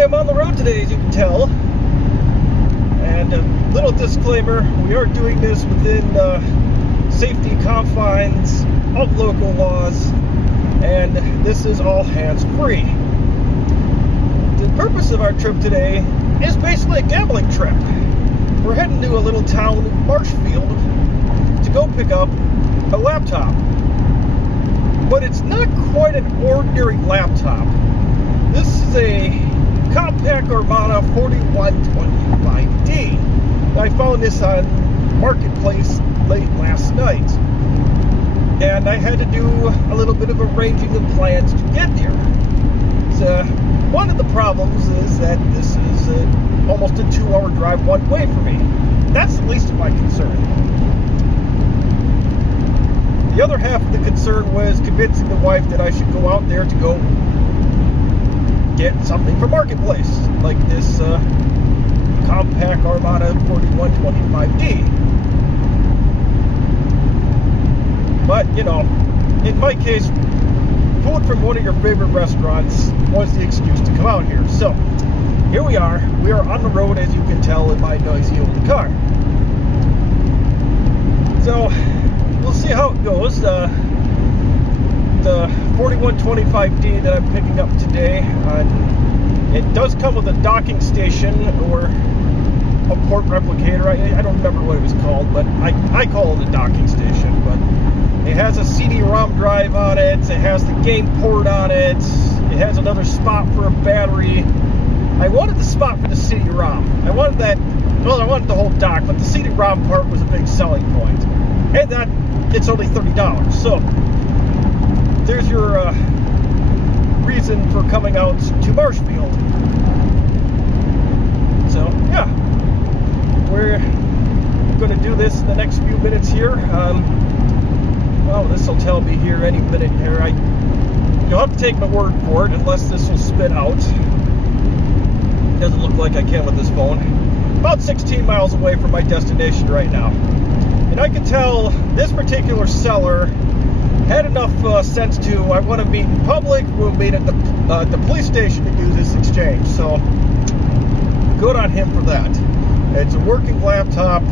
I am on the road today, as you can tell. And a little disclaimer, we are doing this within safety confines of local laws, and this is all hands-free. The purpose of our trip today is basically a gambling trip. We're heading to a little town of Marshfield to go pick up a laptop. But it's not quite an ordinary laptop. This is a Compaq Armada 4125D. I found this on Marketplace late last night. And I had to do a little bit of arranging of plans to get there. So, one of the problems is that this is almost a 2-hour drive one way for me. That's the least of my concern. The other half of the concern was convincing the wife that I should go out there to go get something from Marketplace, like this Compaq Armada 4125D. But, you know, in my case, food from one of your favorite restaurants was the excuse to come out here. So, here we are. We are on the road, as you can tell, in my noisy old car. So, we'll see how it goes. The 4125D that I'm picking up today, it does come with a docking station or a port replicator. I don't remember what it was called, but I call it a docking station. But it has a CD-ROM drive on it. It has the game port on it. It has another spot for a battery. I wanted the spot for the CD-ROM. I wanted that. Well, I wanted the whole dock, but the CD-ROM part was a big selling point. And that it's only $30. So there's your reason for coming out to Marshfield. So yeah, we're going to do this in the next few minutes here. Well, this will tell me here any minute here. You'll have to take my word for it, unless this will spit out. Doesn't look like I can with this phone. About 16 miles away from my destination right now. And I can tell this particular seller had enough sense to, I want to meet in public, we'll meet at the police station to do this exchange. So, good on him for that. It's a working laptop.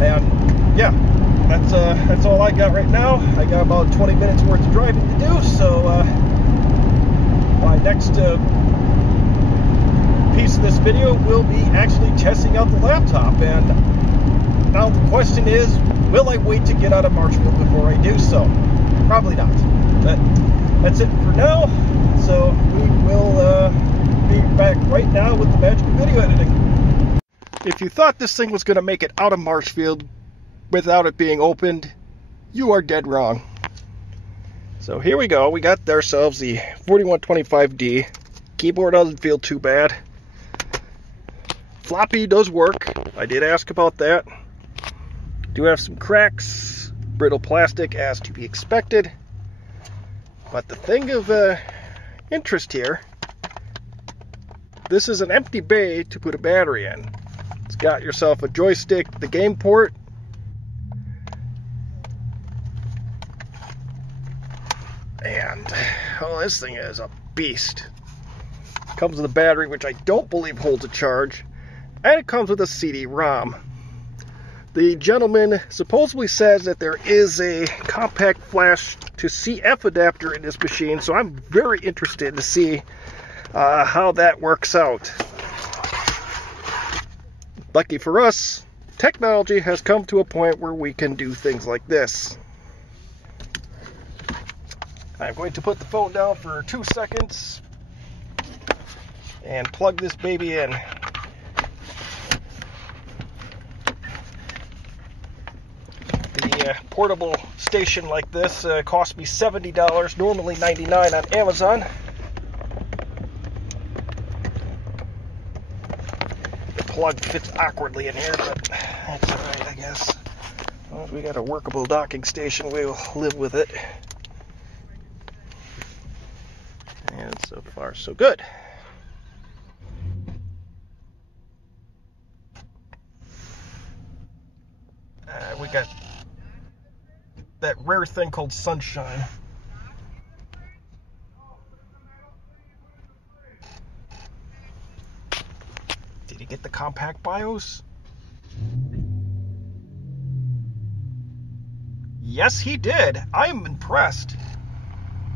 And, yeah, that's all I got right now. I got about 20 minutes worth of driving to do, so my next piece of this video will be actually testing out the laptop. And now the question is, will I wait to get out of Marshfield before I do so? Probably not. But that's it for now. So we will be back right now with the magic of video editing. If you thought this thing was going to make it out of Marshfield without it being opened, you are dead wrong. So here we go. We got ourselves the 4125D. Keyboard doesn't feel too bad. Floppy does work. I did ask about that. Do have some cracks, brittle plastic as to be expected. But the thing of interest here, this is an empty bay to put a battery in. It's got yourself a joystick, the game port, and oh, this thing is a beast. It comes with a battery, which I don't believe holds a charge, and it comes with a CD-ROM. The gentleman supposedly says that there is a Compaq flash to CF adapter in this machine, so I'm very interested to see how that works out. Lucky for us, technology has come to a point where we can do things like this. I'm going to put the phone down for 2 seconds and plug this baby in. The portable station like this cost me $70, normally $99 on Amazon. The plug fits awkwardly in here, but that's alright, I guess. As long as we got a workable docking station, we'll live with it. And so far, so good. We got that rare thing called sunshine. Compaq BIOS? Yes, he did. I am impressed.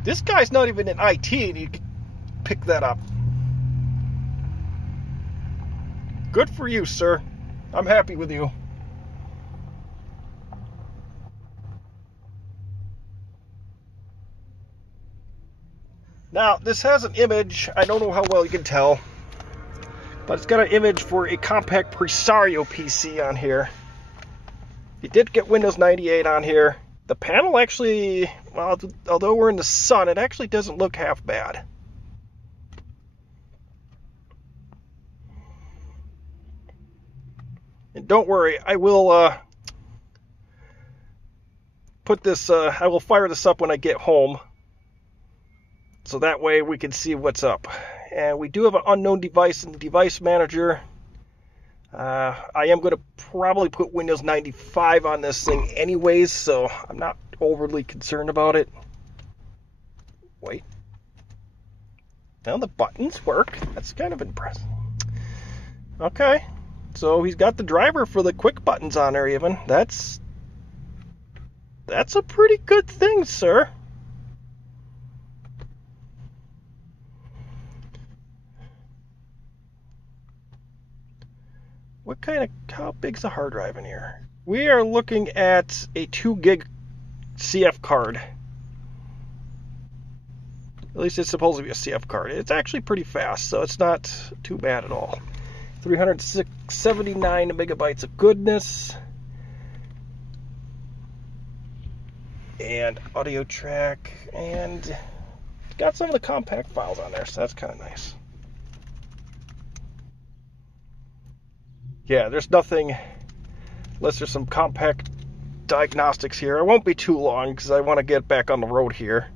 This guy's not even in IT and he pick that up. Good for you, sir. I'm happy with you. Now, this has an image. I don't know how well you can tell, but it's got an image for a Compaq Presario PC on here. You did get Windows 98 on here. The panel actually, well, although we're in the sun, it actually doesn't look half bad. And don't worry, I will I will fire this up when I get home, so that way we can see what's up. And we do have an unknown device in the device manager. I am going to probably put Windows 95 on this thing anyways, so I'm not overly concerned about it. Wait. Now the buttons work. That's kind of impressive. Okay. So he's got the driver for the quick buttons on there even. That's a pretty good thing, sir. How big's the hard drive in here? We are looking at a 2 gig CF card. At least it's supposed to be a CF card. It's actually pretty fast, so it's not too bad at all. 379 megabytes of goodness. And audio track. And it's got some of the Compaq files on there, so that's kind of nice. Yeah, there's nothing, unless there's some Compaq diagnostics here. I won't be too long because I want to get back on the road here.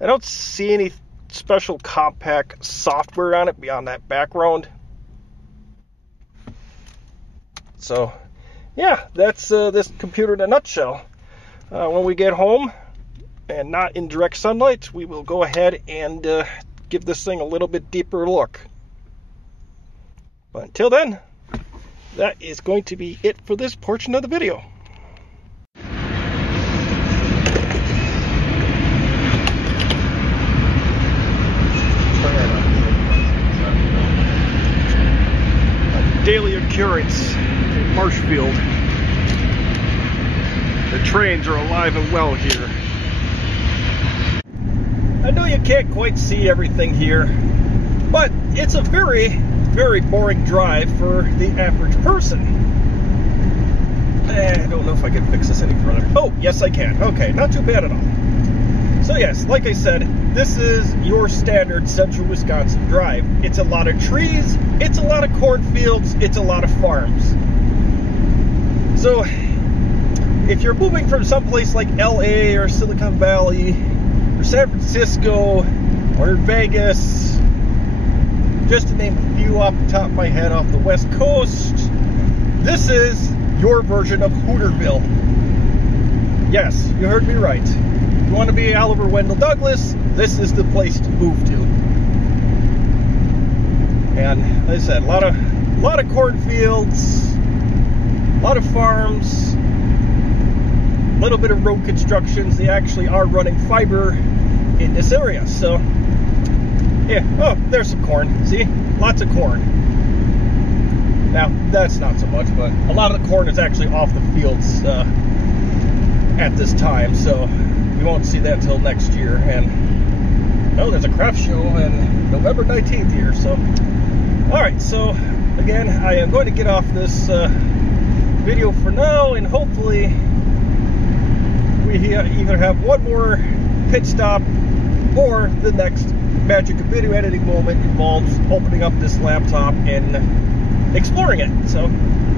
I don't see any special Compaq software on it beyond that background. So, yeah, that's this computer in a nutshell. When we get home and not in direct sunlight, we will go ahead and give this thing a little bit deeper look. But until then, that is going to be it for this portion of the video. A daily occurrence in Marshfield. The trains are alive and well here. I know you can't quite see everything here, but it's a very boring drive for the average person. I don't know if I can fix this any further. Oh, yes I can. Okay, not too bad at all. So yes, like I said, this is your standard central Wisconsin drive. It's a lot of trees, it's a lot of cornfields, it's a lot of farms. So, if you're moving from someplace like LA or Silicon Valley or San Francisco or Vegas, just to name a few off the top of my head off the West Coast, this is your version of Hooterville. Yes, you heard me right. If you want to be Oliver Wendell Douglas, this is the place to move to. And like I said, a lot of cornfields, a lot of farms, a little bit of road constructions. They actually are running fiber in this area, so yeah. Oh, there's some corn. See? Lots of corn. Now, that's not so much, but a lot of the corn is actually off the fields at this time, so you won't see that until next year. And, oh, there's a craft show on November 19th here, so. Alright, so, again, I am going to get off this video for now, and hopefully we either have one more pit stop or the next magic of video editing moment involves opening up this laptop and exploring it. So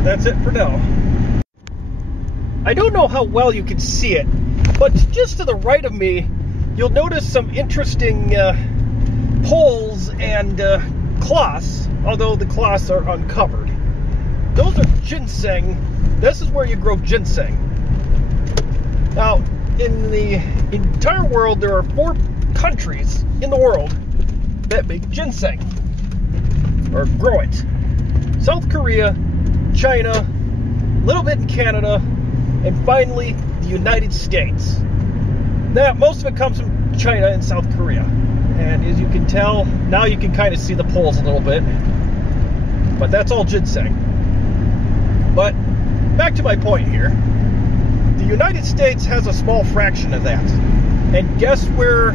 that's it for now. I don't know how well you can see it, but just to the right of me, you'll notice some interesting poles and cloths, although the cloths are uncovered. Those are ginseng. This is where you grow ginseng. Now, in the entire world, there are 4 countries in the world that make ginseng or grow it. South Korea, China, a little bit in Canada, and finally the United States. Now, most of it comes from China and South Korea. And as you can tell, now you can kind of see the poles a little bit. But that's all ginseng. But back to my point here. The United States has a small fraction of that. And guess where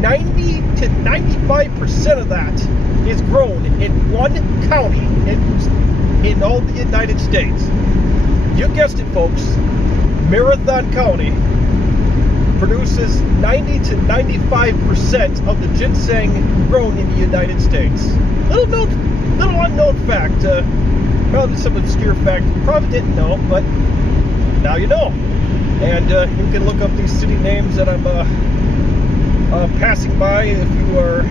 90 to 95% of that is grown in one county in all the United States. You guessed it, folks. Marathon County produces 90 to 95% of the ginseng grown in the United States. Little unknown fact. Probably some obscure fact you probably didn't know, but now you know. And you can look up these city names that I'm passing by if you are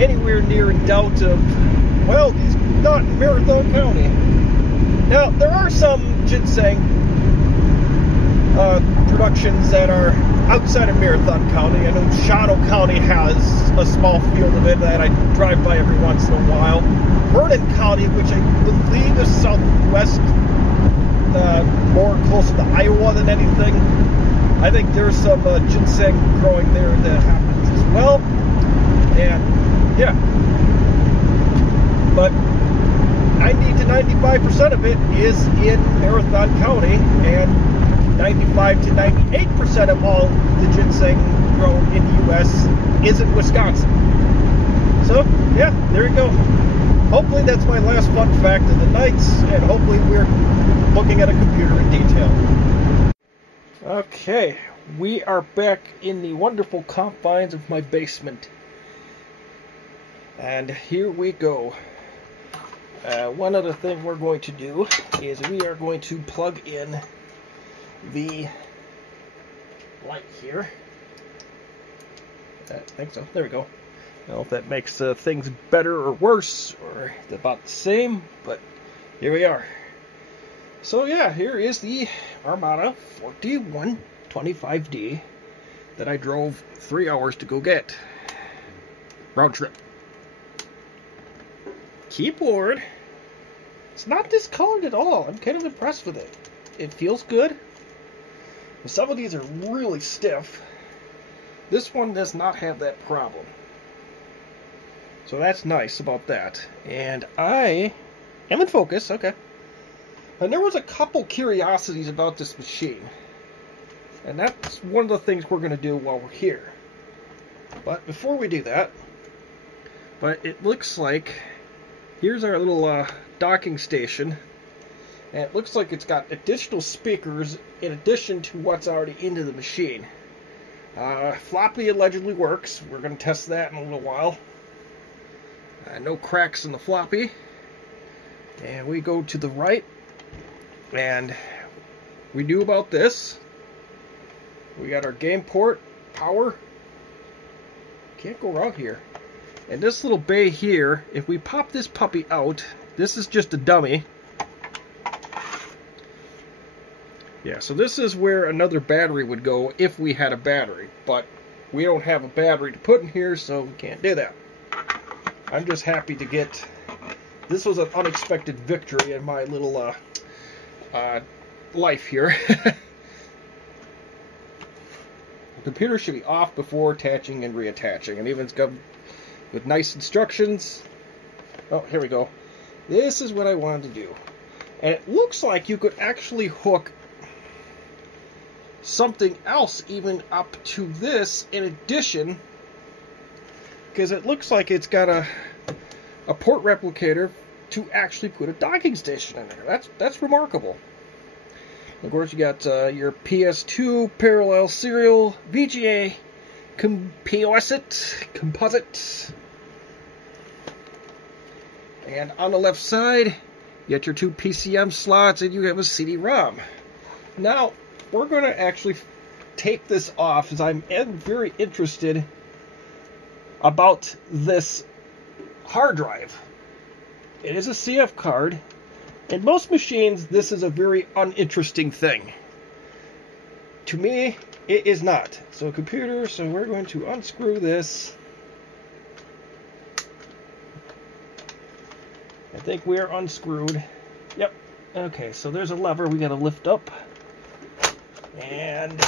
anywhere near in doubt of, well, he's not in Marathon County. Now, there are some ginseng productions that are outside of Marathon County. I know Shawano County has a small field of it that I drive by every once in a while. Vernon County, which I believe is southwest, more close to Iowa than anything. I think there's some ginseng growing there that happens as well. And yeah, but 90 to 95% of it is in Marathon County, and 95 to 98% of all the ginseng grown in the U.S. is in Wisconsin. So yeah, there you go. Hopefully that's my last fun fact of the night, and hopefully we're looking at a computer in detail. Okay, we are back in the wonderful confines of my basement. And here we go. One other thing we're going to do is we are going to plug in the light here. I think so. There we go. I don't know if that makes things better or worse, or about the same, but here we are. So yeah, here is the Armada 4125D that I drove 3 hours to go get. Round trip. Keyboard. It's not discolored at all. I'm kind of impressed with it. It feels good. Some of these are really stiff. This one does not have that problem. So that's nice about that. And I am in focus, okay. And there was a couple curiosities about this machine. And that's one of the things we're going to do while we're here. But before we do that, but it looks like, here's our little docking station. And it looks like it's got additional speakers in addition to what's already into the machine. Floppy allegedly works. We're going to test that in a little while. No cracks in the floppy. And we go to the right. And we knew about this. We got our game port, power. Can't go wrong here. And this little bay here, if we pop this puppy out, this is just a dummy. Yeah, so this is where another battery would go if we had a battery. But we don't have a battery to put in here, so we can't do that. I'm just happy to get... This was an unexpected victory in my little life here. The computer should be off before attaching and reattaching. And even it's got with nice instructions. Oh, here we go. This is what I wanted to do. And it looks like you could actually hook something else even up to this in addition, because it looks like it's got a port replicator to actually put a docking station in there. That's remarkable. Of course, you got your PS2 parallel serial VGA composite, and on the left side you got your two PCM slots, and you have a CD-ROM. Now we're going to actually take this off, as I'm very interested about this hard drive. It is a CF card. In most machines, this is a very uninteresting thing. To me, it is not. So computer, so we're going to unscrew this. I think we're unscrewed. Yep. Okay, so there's a lever we got to lift up. And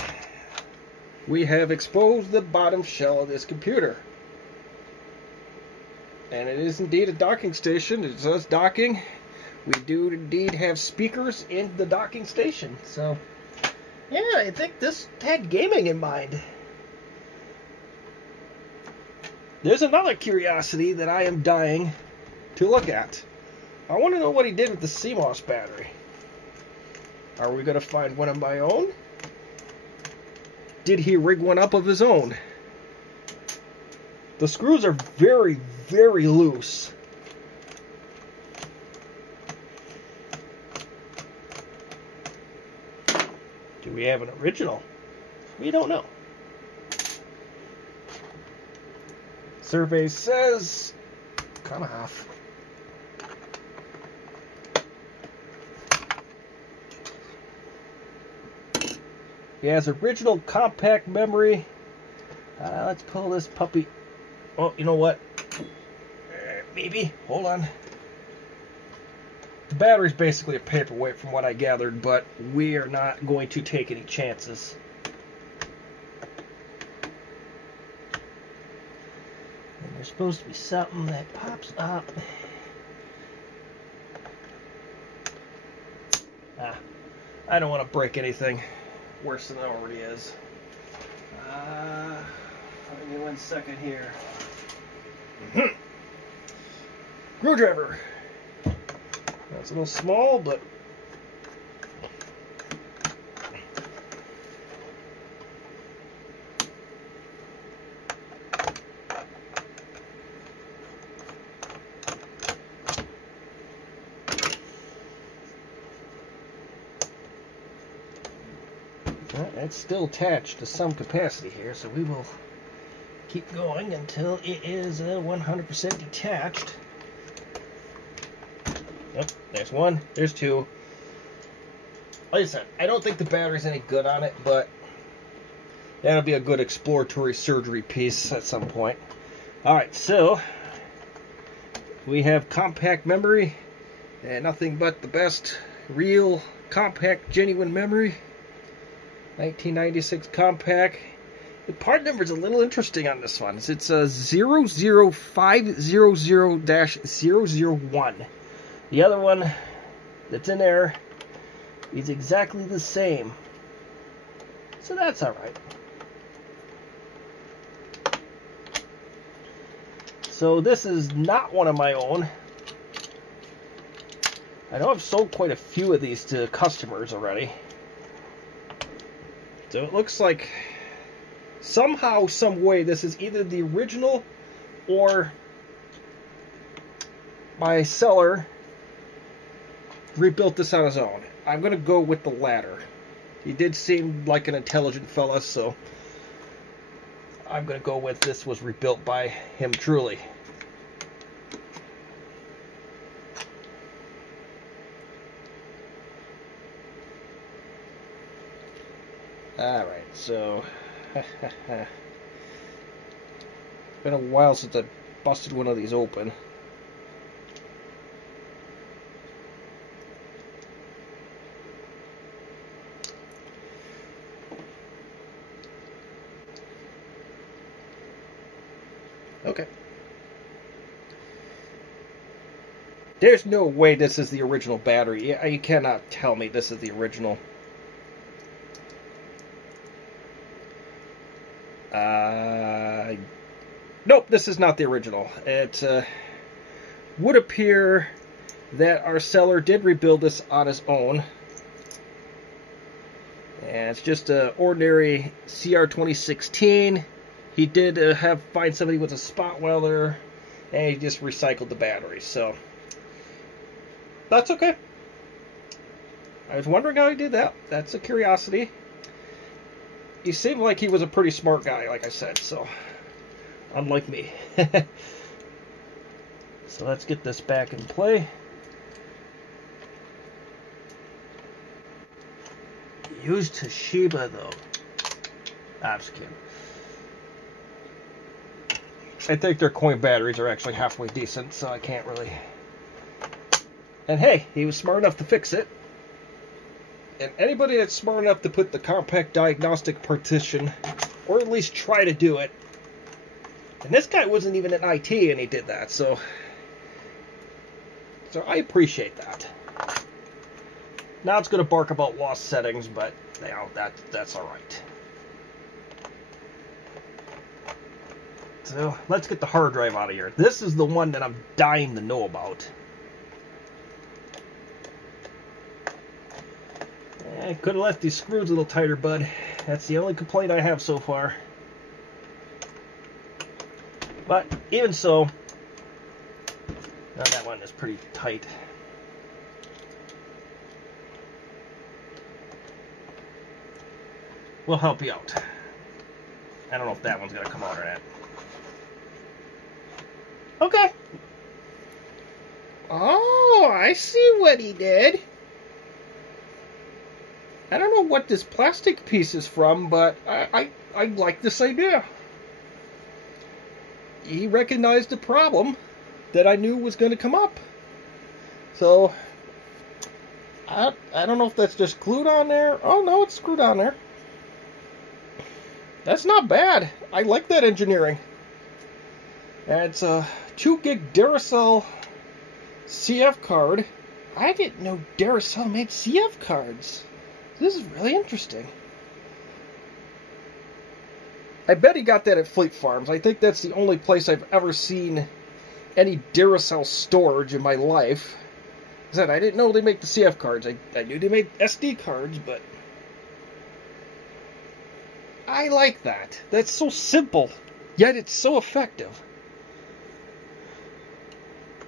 we have exposed the bottom shell of this computer. And it is indeed a docking station. It says docking. We do indeed have speakers in the docking station. So, yeah, I think this had gaming in mind. There's another curiosity that I am dying to look at. I want to know what he did with the CMOS battery. Are we going to find one of my own? Did he rig one up of his own? The screws are very, very loose. Do we have an original? We don't know. Survey says kind of off. He has original Compaq memory. Let's pull this puppy. Oh, you know what? Maybe. Hold on. The battery's basically a paperweight from what I gathered, but we are not going to take any chances. And there's supposed to be something that pops up. I don't want to break anything worse than it already is. Give me 1 second here. Screwdriver. That's a little small, but it's still attached to some capacity here, so we will keep going until it is 100% detached. Yep, there's one, there's two. Like I said, I don't think the battery's any good on it, but that'll be a good exploratory surgery piece at some point. Alright, so we have Compaq memory, and nothing but the best real Compaq genuine memory. 1996 Compaq. The part number is a little interesting on this one. It's 00500-001. The other one that's in there is exactly the same. So that's alright. So this is not one of my own. I know I've sold quite a few of these to customers already. So it looks like somehow, some way, this is either the original or my seller rebuilt this on his own. I'm going to go with the latter. He did seem like an intelligent fella, so I'm going to go with this was rebuilt by him truly. Alright, so it's been a while since I busted one of these open. Okay. There's no way this is the original battery. You cannot tell me this is the original. Nope, this is not the original. It would appear that our seller did rebuild this on his own. And it's just an ordinary CR 2016. He did find somebody with a spot welder, and he just recycled the battery. So that's okay. I was wondering how he did that. That's a curiosity. He seemed like he was a pretty smart guy, like I said, so unlike me. So let's get this back in play. Use Toshiba, though. I'm just kidding. I think their coin batteries are actually halfway decent, so I can't really And hey, he was smart enough to fix it. And anybody that's smart enough to put the Compaq diagnostic partition, or at least try to do it, and this guy wasn't even in IT and he did that, so I appreciate that. Now it's going to bark about lost settings, but you know, that's alright. So let's get the hard drive out of here. This is the one that I'm dying to know about. I could have left these screws a little tighter, bud. That's the only complaint I have so far. But even so, that one is pretty tight. We'll help you out. I don't know if that one's going to come out or not. Okay. Oh, I see what he did. I don't know what this plastic piece is from, but I like this idea. He recognized the problem that I knew was going to come up. So, I don't know if that's just glued on there. Oh, no, it's screwed on there. That's not bad. I like that engineering. And it's a 2 gig Duracell CF card. I didn't know Duracell made CF cards. This is really interesting. I bet he got that at Fleet Farms. I think that's the only place I've ever seen any Duracell storage in my life. I said, I didn't know they make the CF cards. I knew they made SD cards, but I like that. That's so simple, yet it's so effective.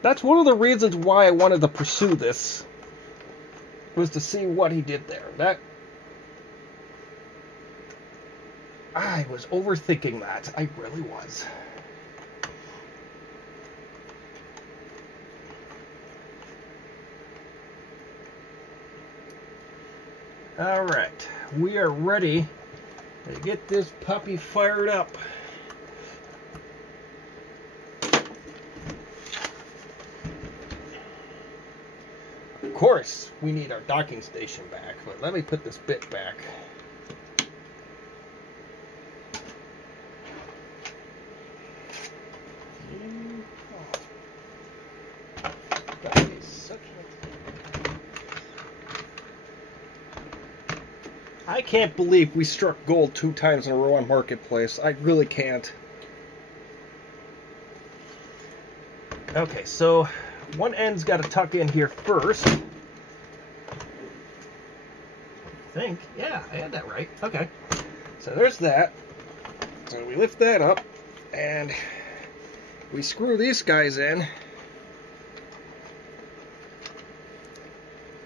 That's one of the reasons why I wanted to pursue this, was to see what he did there. I was overthinking that. I really was. Alright, we are ready to get this puppy fired up. Of course, we need our docking station back, but let me put this bit back. I can't believe we struck gold 2 times in a row on Marketplace. I really can't. Okay, so one end's got to tuck in here first. I think. Yeah, I had that right. Okay. So there's that. So we lift that up and we screw these guys in.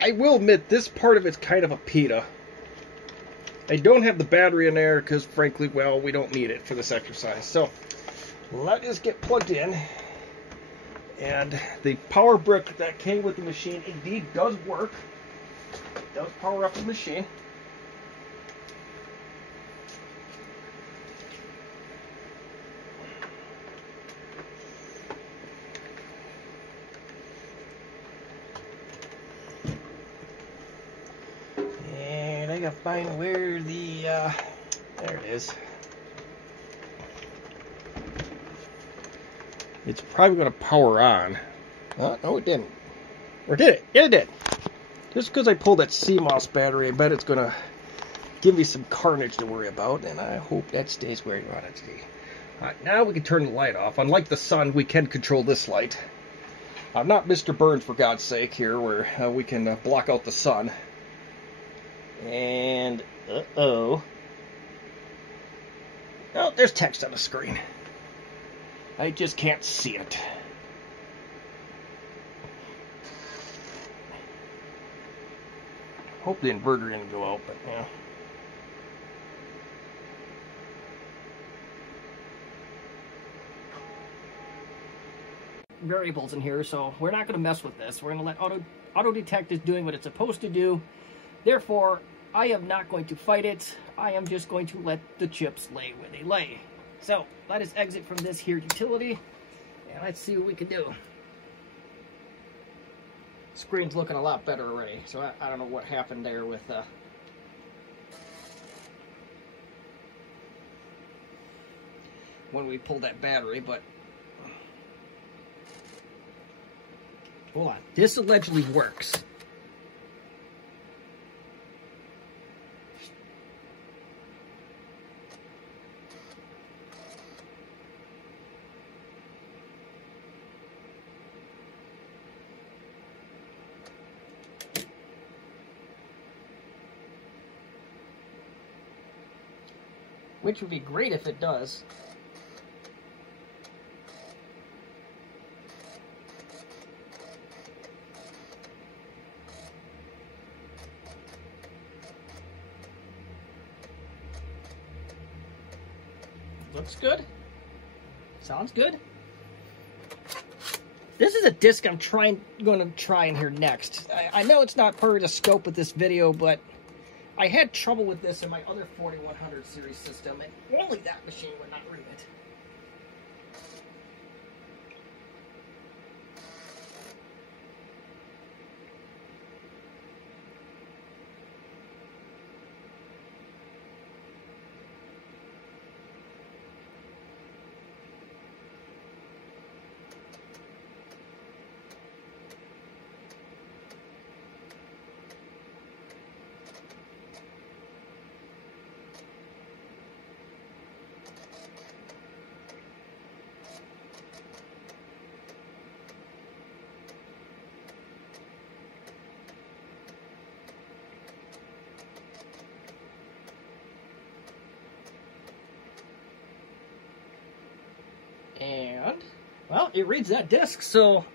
I will admit, this part of it's kind of a PETA. I don't have the battery in there because, frankly, well, we don't need it for this exercise. So let us get plugged in. And the power brick that came with the machine indeed does work. It does power up the machine. And I gotta find where the, there it is. It's probably going to power on. No, it didn't. Or did it? Yeah, it did. Just because I pulled that CMOS battery, I bet it's going to give me some carnage to worry about, and I hope that stays where you want it to be. Alright, now we can turn the light off. Unlike the sun, we can control this light. Not Mr. Burns, for God's sake, here, where we can block out the sun. And, oh, there's text on the screen. I just can't see it. Hope the inverter didn't go out, but yeah. Variables in here, so we're not going to mess with this. We're going to let auto detect is doing what it's supposed to do. Therefore, I am not going to fight it. I am just going to let the chips lay where they lay. So, let us exit from this here utility, and let's see what we can do. Screen's looking a lot better already, so I don't know what happened there with when we pulled that battery, but hold on. This allegedly works. Which would be great if it does. Looks good. Sounds good. This is a disc I'm going to try in here next. I know it's not part of the scope of this video, but I had trouble with this in my other 4100 series system, and only that machine would not read it. And, well, it reads that disc, so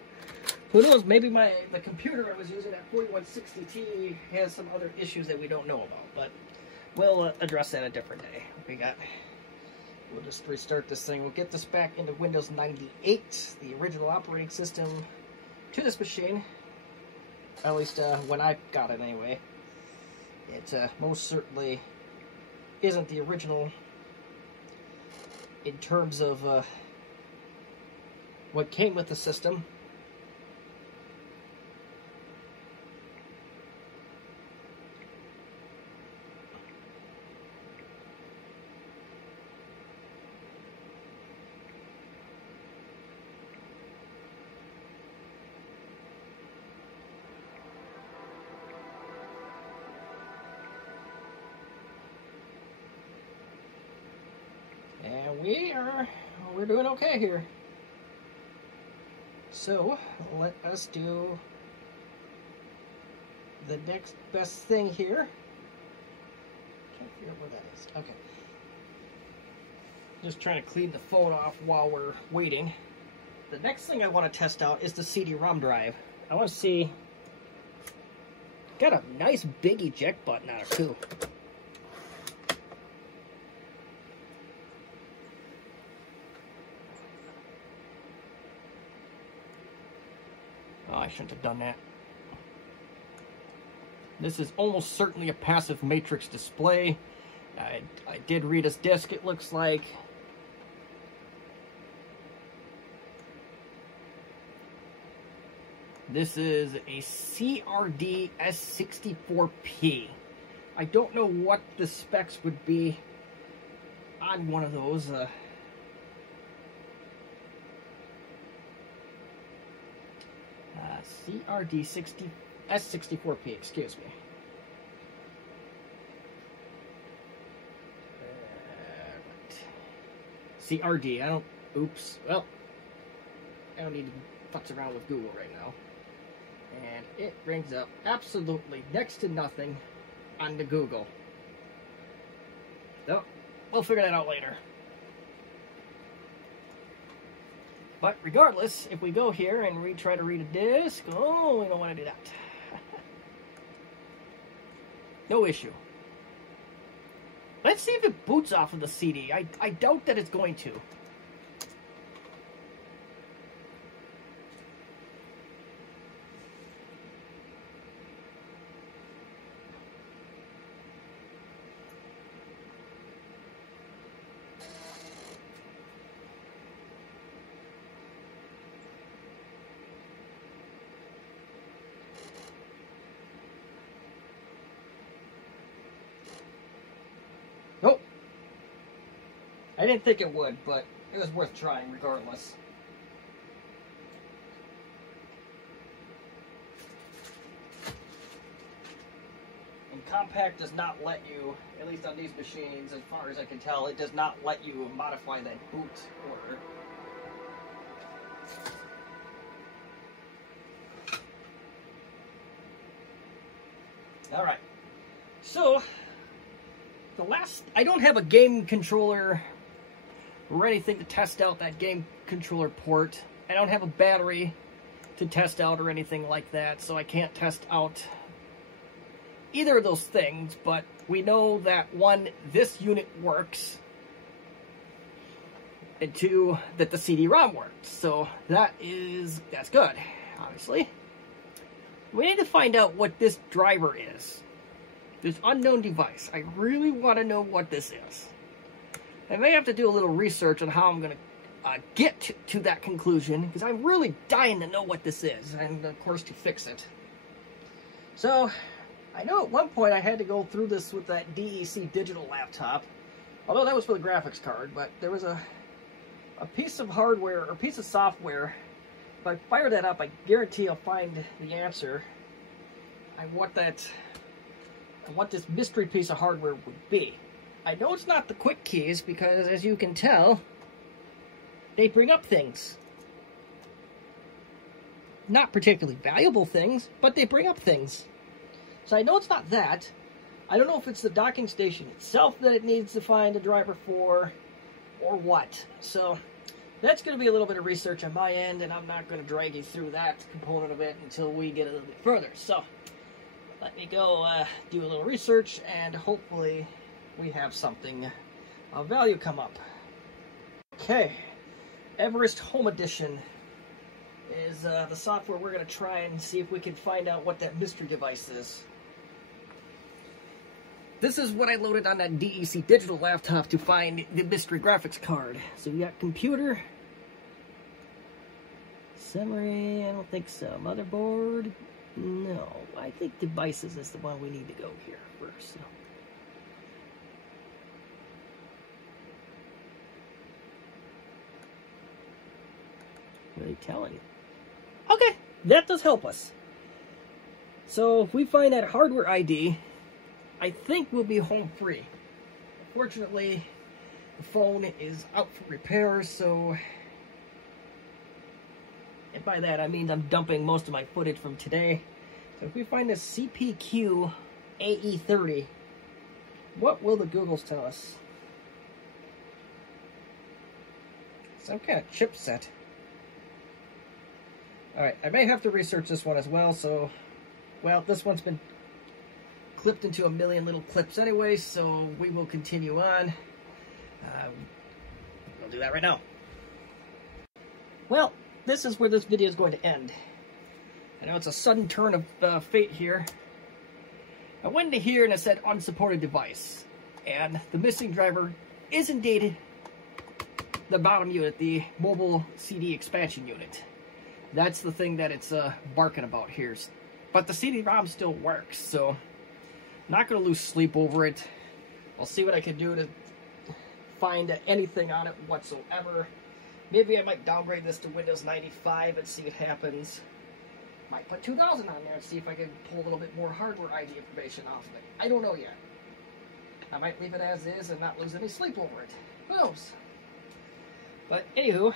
who knows, maybe the computer I was using, that 4160T, has some other issues that we don't know about, but we'll address that a different day. We'll just restart this thing. We'll get this back into Windows 98, the original operating system, to this machine, at least when I got it anyway. It most certainly isn't the original in terms of what came with the system. And we're doing okay here. So, let us do the next best thing here. Can't figure out where that is. Okay. Just trying to clean the phone off while we're waiting. The next thing I want to test out is the CD-ROM drive. I want to see... Got a nice big eject button on it, too. Oh, I shouldn't have done that. This is almost certainly a passive matrix display. I did read his disc, it looks like. This is a CRD S64P. I don't know what the specs would be on one of those. CRD S64P, excuse me. CRD, oops, well, I don't need to futz around with Google right now. And it brings up absolutely next to nothing on the Google. So, we'll figure that out later. But regardless, if we go here and try to read a disc, oh, we don't want to do that. No issue. Let's see if it boots off of the CD. I doubt that it's going to. I didn't think it would, but it was worth trying regardless. And Compaq does not let you, at least on these machines, as far as I can tell, it does not let you modify that boot order. Alright, so I don't have a game controller or anything to test out that game controller port. I don't have a battery to test out or anything like that, so I can't test out either of those things, but we know that one, this unit works, and two, that the CD-ROM works, so that's good, obviously. We need to find out what this driver is. This unknown device. I really want to know what this is. I may have to do a little research on how I'm going to get to that conclusion, because I'm really dying to know what this is, and of course to fix it. So, I know at one point I had to go through this with that DEC digital laptop, although that was for the graphics card, but there was a piece of hardware, or piece of software. If I fire that up, I guarantee I'll find the answer. I want this mystery piece of hardware would be. I know it's not the quick keys because, as you can tell, they bring up things. Not particularly valuable things, but they bring up things. So I know it's not that. I don't know if it's the docking station itself that it needs to find a driver for, or what. So that's going to be a little bit of research on my end, and I'm not going to drag you through that component of it until we get a little bit further. So let me go do a little research, and hopefully we have something of value come up. Okay, Everest Home Edition is the software we're going to try and see if we can find out what that mystery device is. This is what I loaded on that DEC digital laptop to find the mystery graphics card. So we got computer, summary, I don't think so. Motherboard, no. I think devices is the one we need to go here first. So. What are they telling you? Okay, that does help us. So if we find that hardware ID, I think we'll be home free. Fortunately, the phone is out for repairs, so... And by that I mean I'm dumping most of my footage from today. So if we find this CPQ AE30, what will the Googles tell us? Some kind of chipset. Alright, I may have to research this one as well, so... Well, this one's been clipped into a million little clips anyway, so we will continue on. We'll do that right now. Well, this is where this video is going to end. I know it's a sudden turn of fate here. I went to here and it said unsupported device, and the missing driver is indeed the bottom unit, the mobile CD expansion unit. That's the thing that it's barking about here. But the CD-ROM still works, so not going to lose sleep over it. I'll see what I can do to find anything on it whatsoever. Maybe I might downgrade this to Windows 95 and see what happens. Might put 2000 on there and see if I can pull a little bit more hardware ID information off of it. I don't know yet. I might leave it as is and not lose any sleep over it. Who knows? But anywho,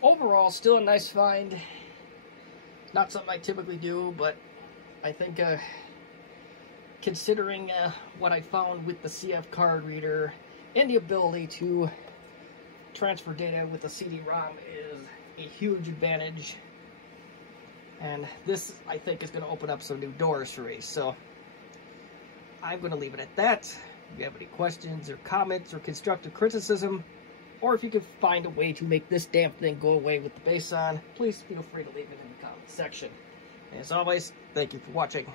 overall, still a nice find. Not something I typically do, but I think considering what I found with the CF card reader and the ability to transfer data with the CD-ROM is a huge advantage. And this, I think, is going to open up some new doors for me. So I'm going to leave it at that. If you have any questions or comments or constructive criticism, or if you can find a way to make this damn thing go away with the bass on, please feel free to leave it in the comment section. As always, thank you for watching.